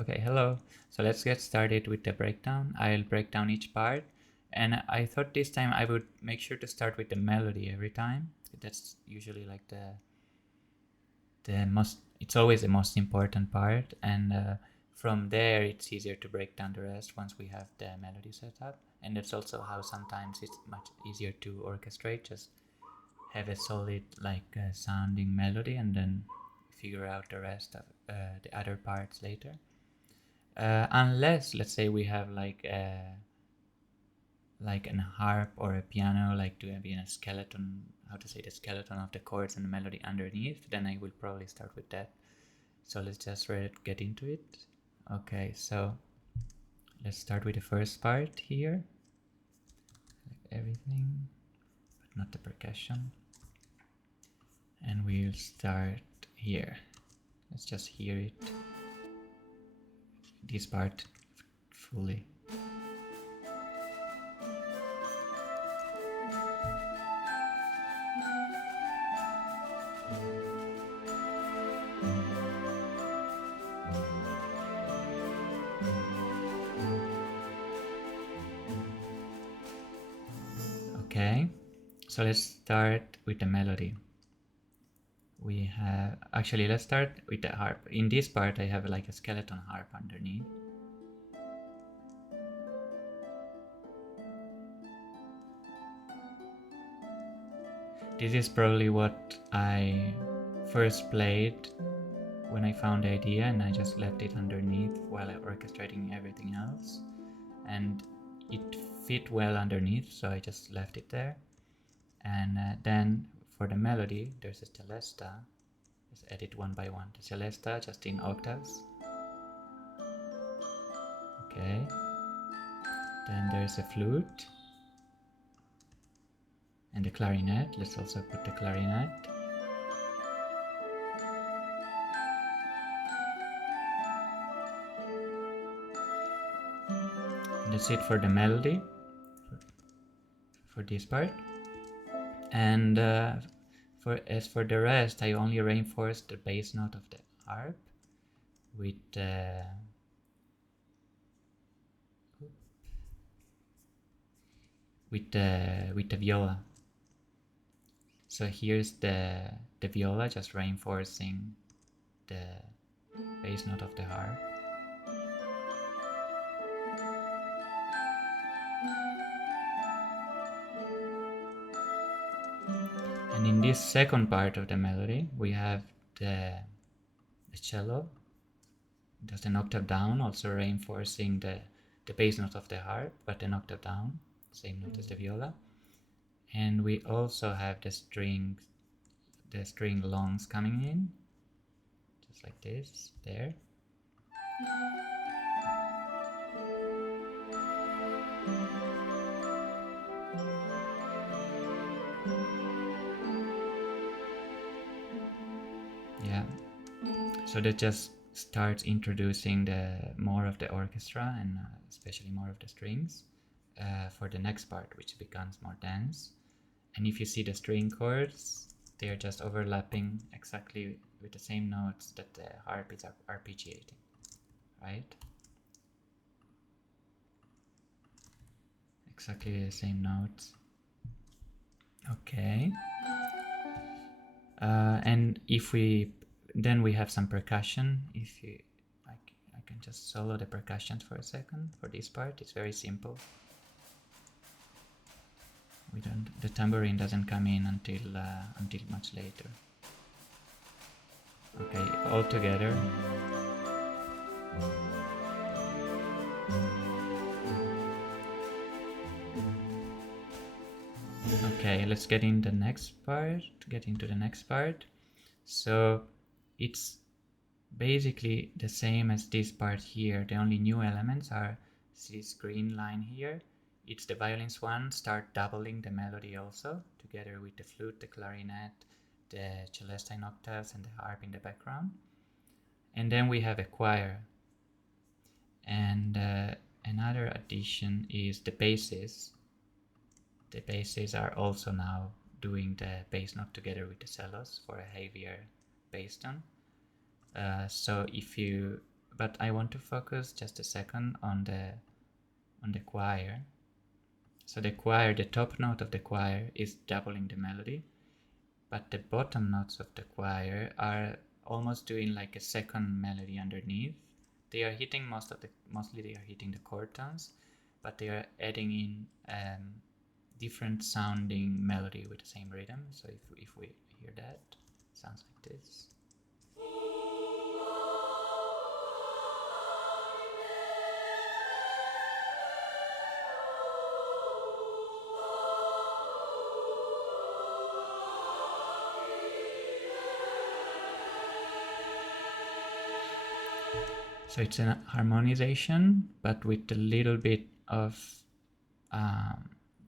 Okay, hello. So let's get started with the breakdown. I'll break down each part, and I thought this time I would make sure to start with the melody every time. That's usually like the most. It's always the most important part, and from there it's easier to break down the rest once we have the melody set up. And that's also how sometimes it's much easier to orchestrate. Just have a solid sounding melody, and then figure out the rest of the other parts later. Unless, let's say, we have like an harp or a piano, like to have a skeleton, how to say, the skeleton of the chords and the melody underneath, then I will probably start with that. So let's just get into it. Okay, so let's start with the first part here, like everything, but not the percussion. And we'll start here. Let's just hear it, this part fully. Okay, so let's start with the melody. We have, actually, let's start with the harp. In this part I have like a skeleton harp underneath. This is probably what I first played when I found the idea, and I just left it underneath while orchestrating everything else, and it fit well underneath, so I just left it there. And then for the melody there's a celesta. Let's edit one by one. The celesta just in octaves. Okay, then there's a flute and the clarinet. Let's also put the clarinet. And that's it for the melody, for this part. And as for the rest, I only reinforced the bass note of the harp with the viola. So here's the viola just reinforcing the bass note of the harp. And in this second part of the melody, we have the cello, just an octave down, also reinforcing the bass note of the harp, but an octave down, same note as the viola. And we also have the string longs coming in, just like this, there. Yeah, so that just starts introducing more of the orchestra, and especially more of the strings for the next part, which becomes more dense. And if you see the string chords, they are just overlapping exactly with the same notes that the harp is arpeggiating, right? Exactly the same notes. Okay. And if then we have some percussion. If you, I can just solo the percussion for a second for this part. It's very simple. The tambourine doesn't come in until much later. Okay, all together. Okay, let's get into the next part. So it's basically the same as this part here. The only new elements are this green line here. It's the violins one, start doubling the melody also, together with the flute, the clarinet, the celesta in octaves, and the harp in the background. And then we have a choir. And another addition is the basses. The basses are also now doing the bass note together with the cellos for a heavier bass tone. So if you but I want to focus just a second on the choir. So the choir, the top note of the choir is doubling the melody, but the bottom notes of the choir are almost doing like a second melody underneath. They are hitting mostly they are hitting the chord tones, but they are adding in different sounding melody with the same rhythm. So if we hear that, it sounds like this. So it's an harmonization, but with a little bit of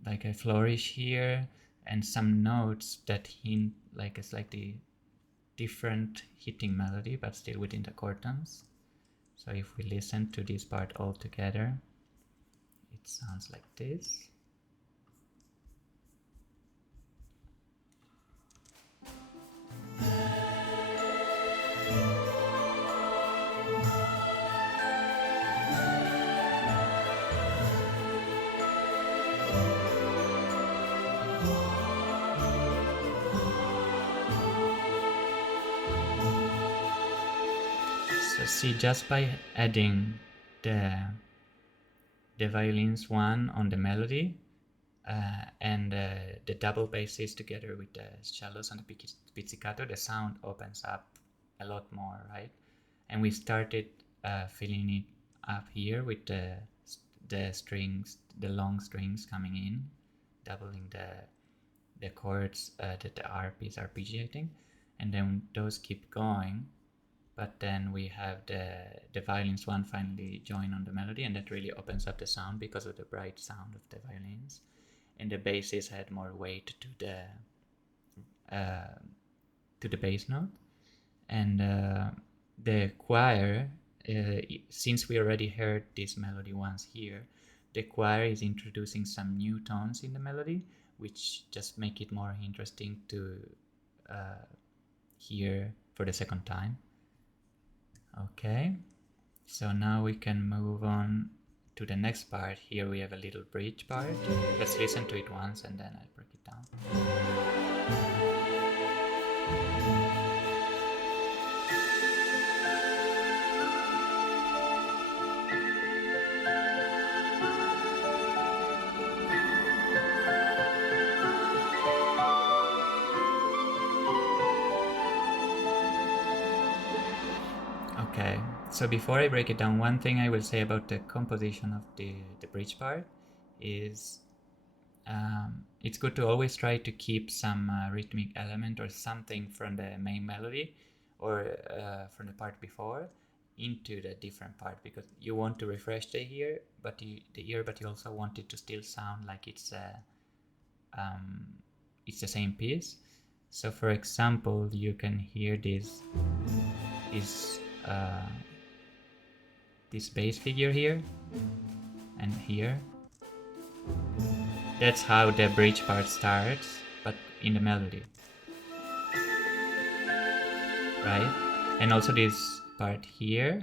like a flourish here and some notes that hint like a slightly different hitting melody, but still within the chord tones. So if we listen to this part all together, it sounds like this. So see, just by adding the violins one on the melody and the double basses together with the cellos and the pizzicato, the sound opens up a lot more, right? And we started filling it up here with the strings, the long strings coming in, doubling the chords that the harp is arpeggiating, and then those keep going. But then we have the violins one finally join on the melody, and that really opens up the sound because of the bright sound of the violins. And the basses had more weight to the bass note. And the choir, since we already heard this melody once here, the choir is introducing some new tones in the melody, which just make it more interesting to hear for the second time. Okay, so now we can move on to the next part. Here we have a little bridge part. Let's listen to it once and then I'll break it down. Okay, so before I break it down, one thing I will say about the composition of the bridge part is it's good to always try to keep some rhythmic element or something from the main melody or from the part before into the different part, because you want to refresh the ear, but you also want it to still sound like it's the same piece. So for example, you can hear this bass figure here and here. That's how the bridge part starts, but in the melody, right? And also this part here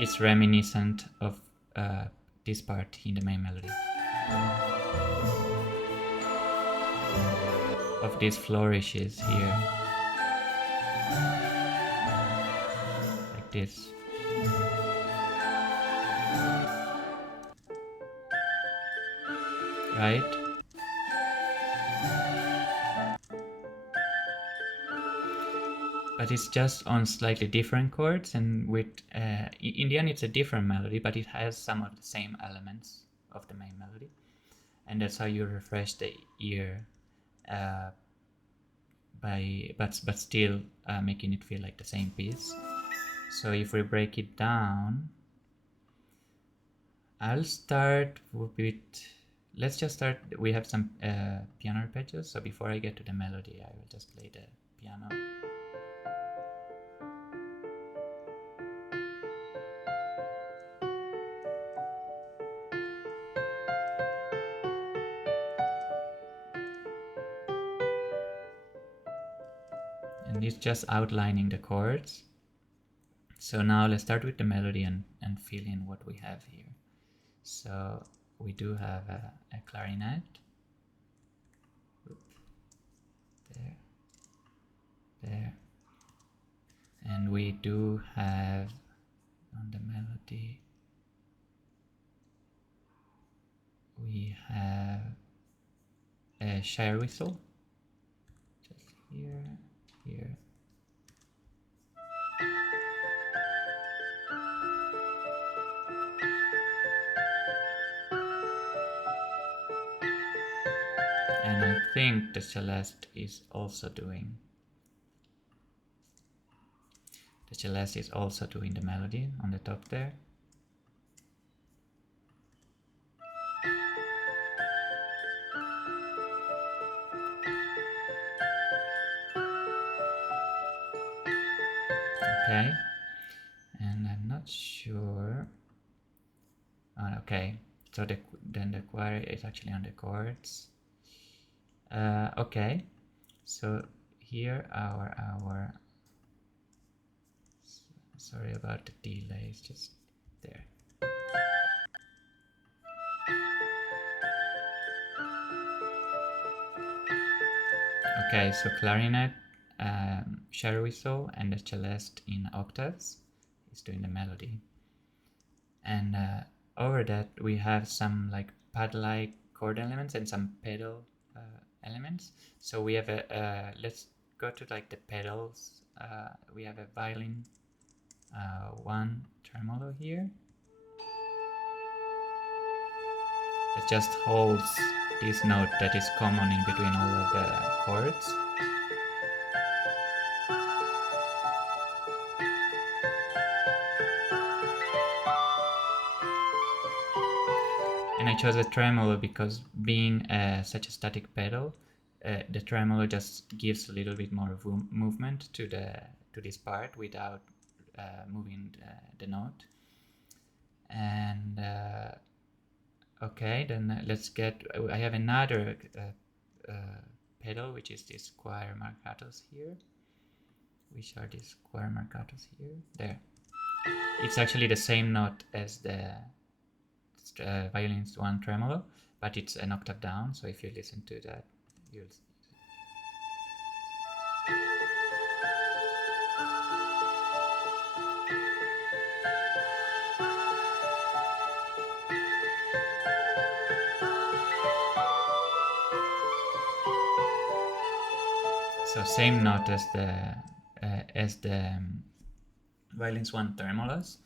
is reminiscent of this part in the main melody, of these flourishes here, like this. Right? But it's just on slightly different chords, and with in the end it's a different melody, but it has some of the same elements of the main melody, and that's how you refresh the ear but still making it feel like the same piece. So if we break it down, I'll start with, let's just start, we have some piano arpeggios, so before I get to the melody I will just play the piano. And it's just outlining the chords. So now let's start with the melody and fill in what we have here. So we do have a clarinet. There. There. And we do have on the melody, we have a shire whistle. Just here, here. And I think the celeste is also doing the melody on the top there. Okay, and I'm not sure. Okay, so then the choir is actually on the chords. Okay, so here our sorry about the delay, it's just there. Okay, so clarinet, shire whistle, and the celeste in octaves is doing the melody. And over that we have some like pad-like chord elements and some pedal elements. So we have let's go to like the pedals. We have a violin one tremolo here that just holds this note that is common in between all of the chords. And I chose a tremolo because being such a static pedal, the tremolo just gives a little bit more movement to this part without moving the note. And okay, then let's get. I have another pedal, which is this choir marcatos here. Which are these choir marcatos here? There. It's actually the same note as the violin's one tremolo, but it's an octave down. So if you listen to that, you'll. So same note as the violin's one tremolos,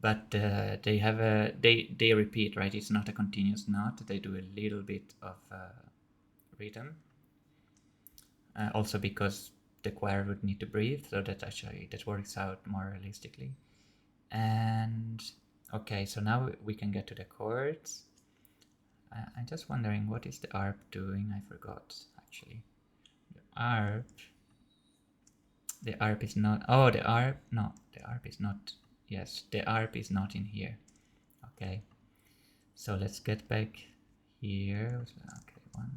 but they have they repeat, right? It's not a continuous note. They do a little bit of rhythm. Also because the choir would need to breathe, so that works out more realistically. And okay, so now we can get to the chords. I'm just wondering, what is the harp doing? I forgot actually. The harp is not. Oh, the harp. No, the harp is not. Yes, the harp is not in here. Okay, so let's get back here. Okay, one.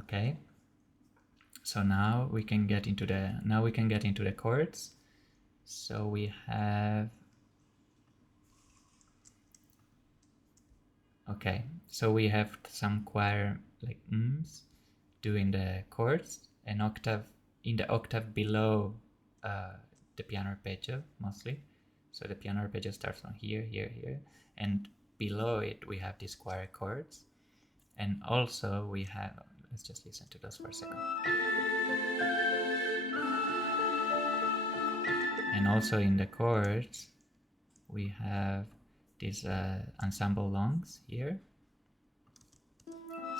Okay, so now we can get into the chords. So we have. Okay, so we have some choir like doing the chords, an octave in the octave below the piano arpeggio mostly. So the piano arpeggio starts from here, here, here, and below it we have these choir chords, and also we have. Let's just listen to those for a second. And also in the chords we have these ensemble longs here.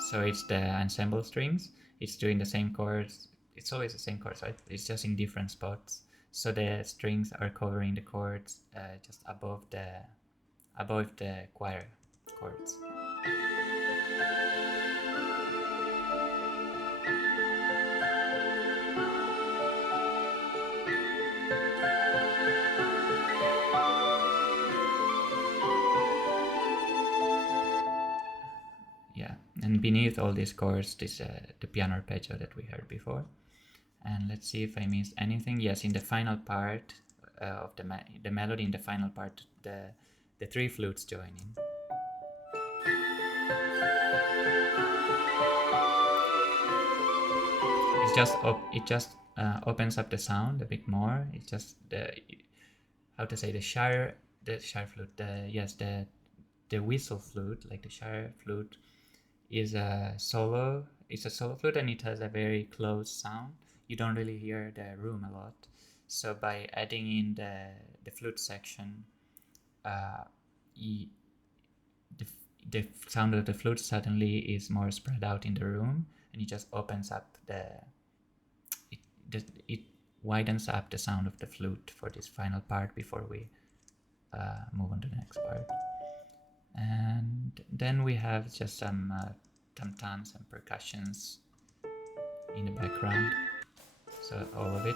So it's the ensemble strings. It's doing the same chords. It's always the same chords, right? It's just in different spots. So the strings are covering the chords just above the choir chords. Yeah, and beneath all these chords is the piano arpeggio that we heard before. And let's see if I missed anything. Yes, in the final part of the melody, in the final part, the three flutes join in. It just opens up the sound a bit more. It's just the, how to say, the shire flute. The whistle flute, like the shire flute, is a solo. It's a solo flute, and it has a very close sound. You don't really hear the room a lot. So by adding in the flute section, the the sound of the flute suddenly is more spread out in the room, and it just opens up it widens up the sound of the flute for this final part before we move on to the next part. And then we have just some tam-tams and percussions in the background, so all of it.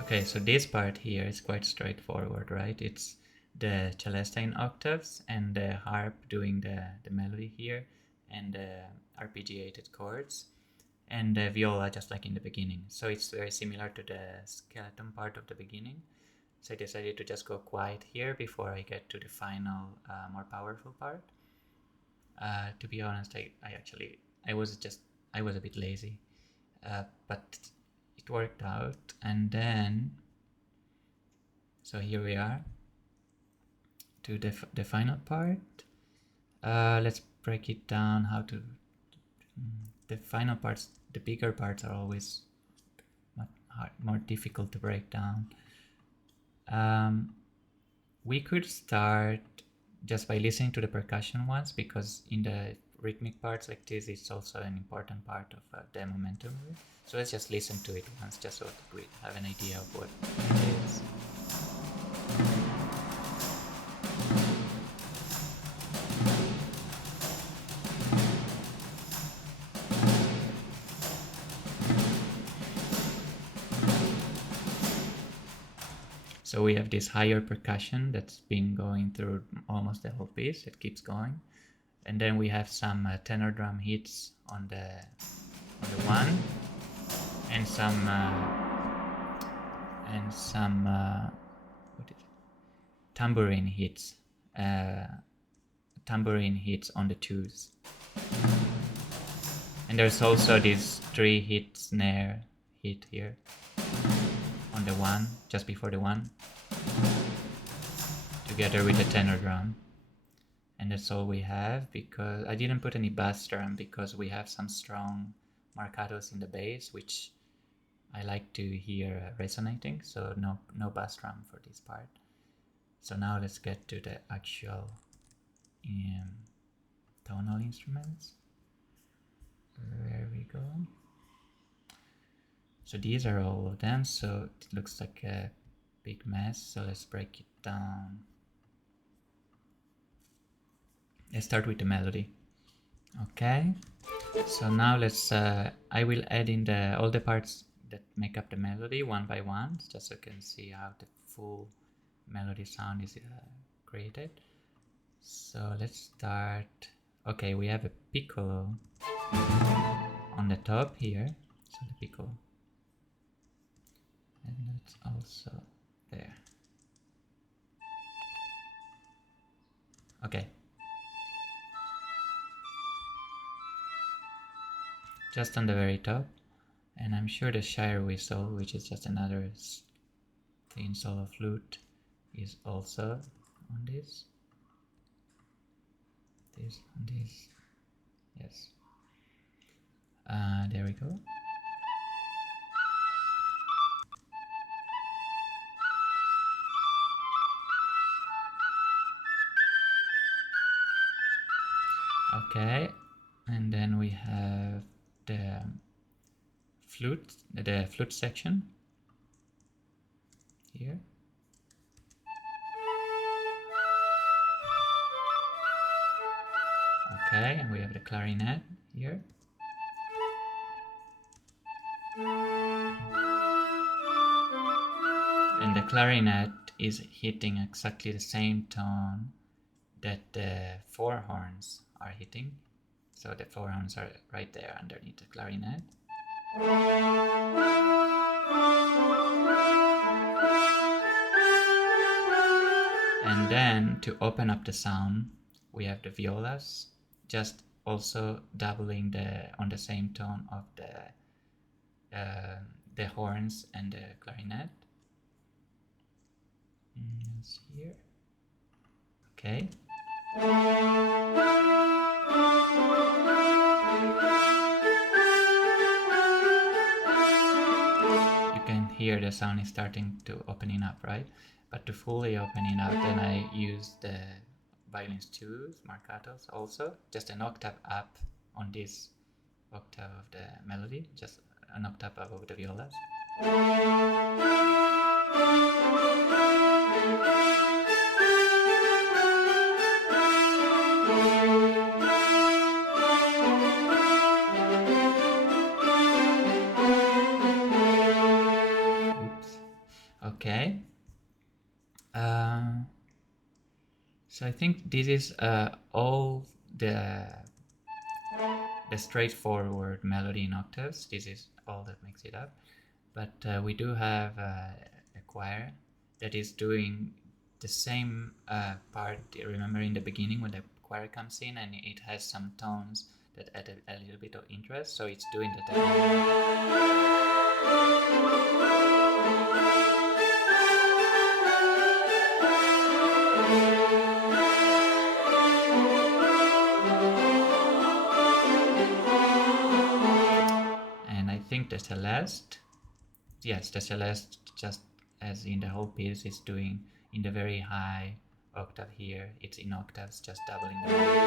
Okay, so this part here is quite straightforward, right? It's the celesta in octaves and the harp doing the melody here, and the arpeggiated chords, and the viola just like in the beginning. So it's very similar to the skeleton part of the beginning. So I decided to just go quiet here before I get to the final, more powerful part. To be honest, I was a bit lazy, but it worked out. And then, so here we are to the final part. Let's break it down. How to the final parts, the bigger parts are always more difficult to break down. We could start just by listening to the percussion ones, because in the rhythmic parts like this, it's also an important part of the momentum. So let's just listen to it once, just so that we have an idea of what it is. So we have this higher percussion that's been going through almost the whole piece. It keeps going, and then we have some tenor drum hits on the one, and some what is it? Tambourine hits. Tambourine hits on the twos, and there's also this 3-hit snare hit here on the one, just before the one, together with the tenor drum. And that's all we have, because I didn't put any bass drum, because we have some strong marcatos in the bass, which I like to hear resonating, so no bass drum for this part. So now let's get to the actual tonal instruments. There we go. So these are all of them, so it looks like a big mess, so let's break it down. Let's start with the melody. Okay, so now let's I will add in all the parts that make up the melody one by one, just so you can see how the full melody sound is created. So let's start. Okay, we have a piccolo on the top here, so the piccolo, and that's also there. Okay, just on the very top, and I'm sure the Shire whistle, which is just another thin solo flute, is also on this. On this, yes. There we go. Okay, and then we have the the flute section here. Okay, and we have the clarinet here. And the clarinet is hitting exactly the same tone that the four horns are hitting. So the four horns are right there underneath the clarinet. And then to open up the sound, we have the violas, just also doubling on the same tone of the horns and the clarinet. It's here. Okay. You can hear the sound is starting to opening up, right? But to fully open it up, then I use the violins twos, marcatos also, just an octave up on this octave of the melody, just an octave above the violas. Oops. Okay. So I think this is all the straightforward melody in octaves. This is all that makes it up. But we do have a choir that is doing the same part. Remember in the beginning when the choir comes in and it has some tones that add a little bit of interest. So it's doing the technique. The celeste, yes, the celeste, just as in the whole piece, is doing in the very high octave here. It's in octaves, just doubling the melody.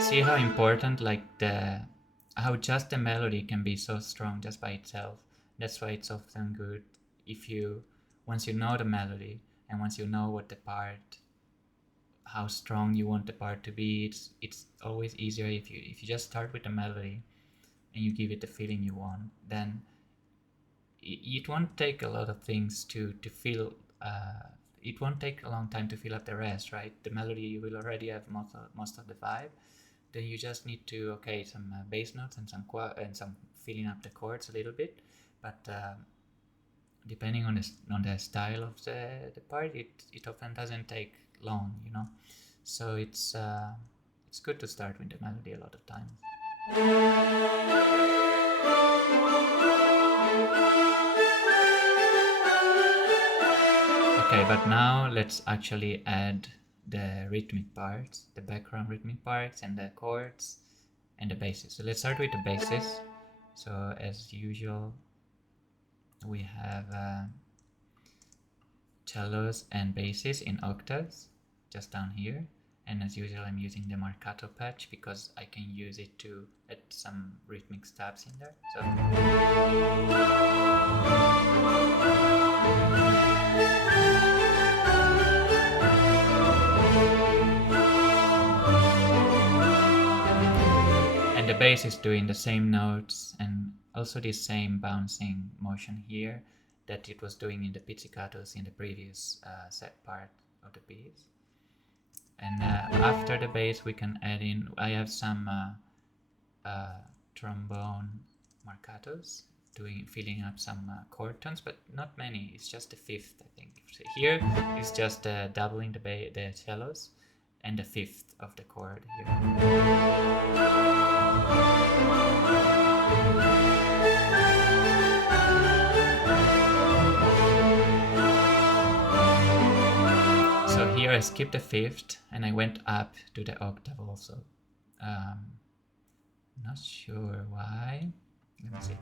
See how important, like how just the melody can be so strong just by itself. That's why it's often good if once you know the melody and once you know what the part, how strong you want the part to be, it's always easier if you just start with the melody and you give it the feeling you want. Then it won't take a lot of things to feel. It won't take a long time to fill up the rest, right? The melody you will already have most of the vibe. Then you just need to some bass notes and some filling up the chords a little bit, but depending on the style of the part, it often doesn't take long, you know. So it's good to start with the melody a lot of times. Okay, but now let's actually add the rhythmic parts, the background rhythmic parts and the chords and the basses. So let's start with the basses. So as usual, we have cellos and basses in octaves just down here, and as usual I'm using the marcato patch because I can use it to add some rhythmic stabs in there. So and the bass is doing the same notes and also the same bouncing motion here that it was doing in the pizzicatos in the previous set part of the piece. And after the bass we can add in, I have some trombone marcatos filling up some chord tones, but not many, it's just the fifth I think. So here is just doubling the cellos and the fifth of the chord here. So here I skipped the fifth and I went up to the octave also. Not sure why. Let me see.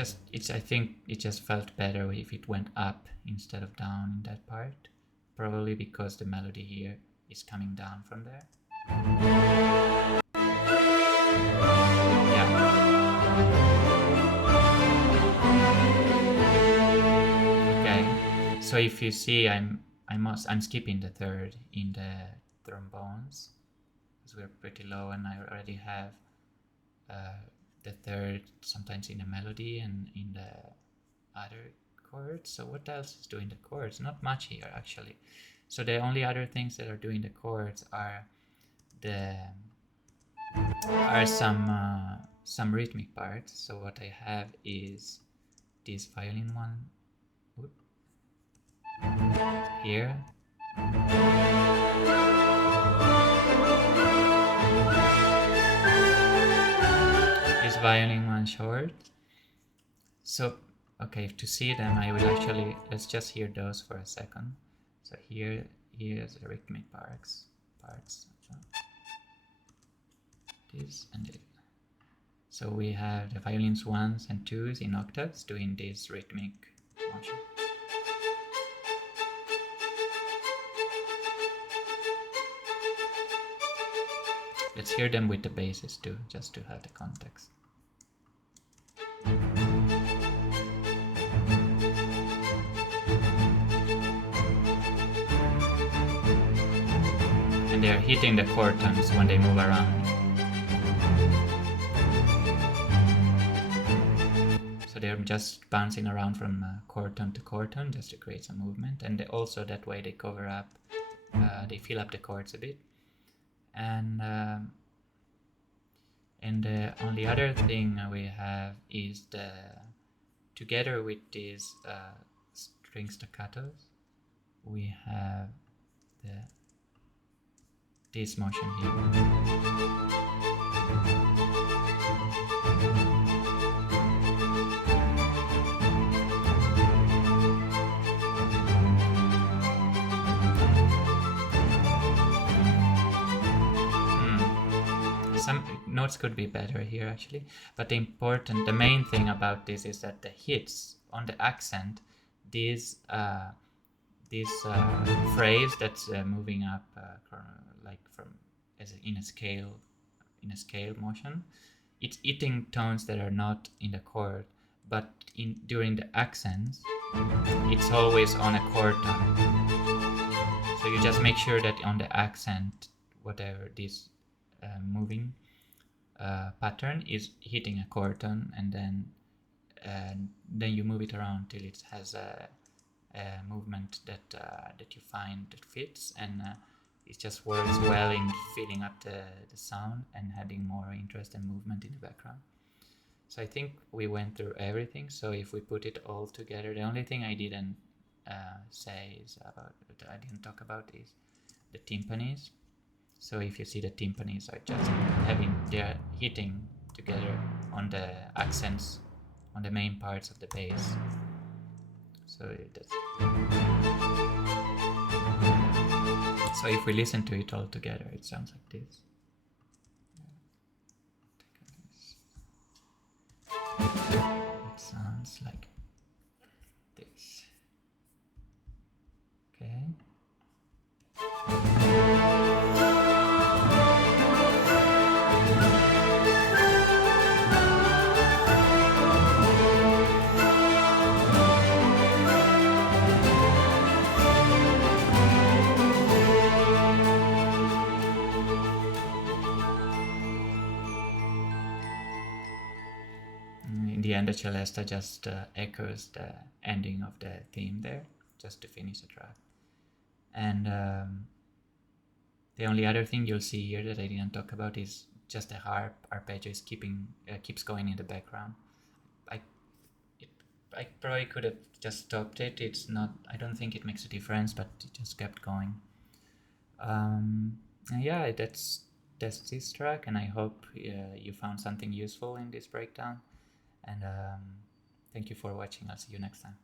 I think it just felt better if it went up instead of down in that part. Probably because the melody here is coming down from there. Yeah. Okay. So if you see, I'm skipping the third in the trombones because we're pretty low, and I already have the third sometimes in the melody and in the other chords. So what else is doing the chords? Not much here actually. So the only other things that are doing the chords are some rhythmic parts. So what I have is this violin one. Whoop, here. This violin one short. So okay, to see them, I will actually, let's just hear those for a second. So here's the rhythmic parts. This and this. So we have the violins 1s and 2s in octaves doing this rhythmic motion. Let's hear them with the basses too, just to have the context. And they are hitting the chord tones when they move around. So they're just bouncing around from chord tone to chord tone just to create some movement, and also that way they cover up, they fill up the chords a bit. And the only other thing we have is together with these string staccatos, we have this motion here. Some notes could be better here actually, but the main thing about this is that the hits on the accent, this phrase that's moving up like from in a scale motion, it's hitting tones that are not in the chord, but during the accents it's always on a chord tone. So you just make sure that on the accent, whatever this moving pattern is hitting a chord tone, and then you move it around till it has a movement that you find that fits, and it just works well in filling up the sound and adding more interest and movement in the background. So I think we went through everything. So if we put it all together, the only thing I didn't talk about is the timpanis. So if you see, the timpanis are just they're hitting together on the accents, on the main parts of the bass. So if we listen to it all together, it sounds like this. It sounds like this. Okay. In the end, the celesta just echoes the ending of the theme there, just to finish the track. And the only other thing you'll see here that I didn't talk about is just the harp arpeggio is keeps going in the background. I probably could have just stopped it. It's not. I don't think it makes a difference, but it just kept going. Yeah, that's this track, and I hope you found something useful in this breakdown. And thank you for watching. I'll see you next time.